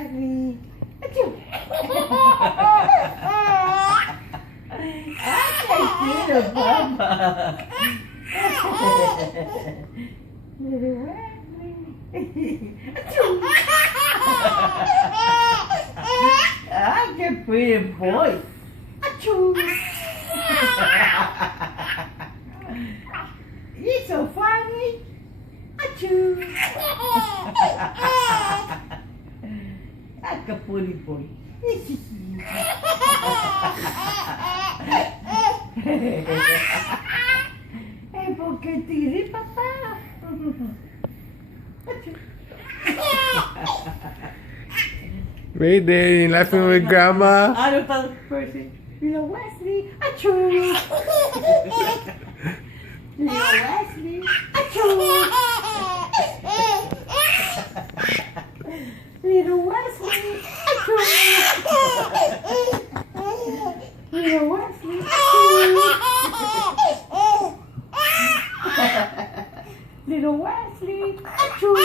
Wesley. Achoo. Thank you, Papa. Little Wesley. Achoo. Good pretty boy. Achoo. You're so funny. Achoo. That's a pretty boy. Hey, ¿por qué tiré, papá? Mayday, laughing with grandma. Ano pa person? Little Wesley. Achoo. Little Wesley. Achoo. Little Wesley. Achoo. Little Wesley. Achoo. Little Wesley. Achoo.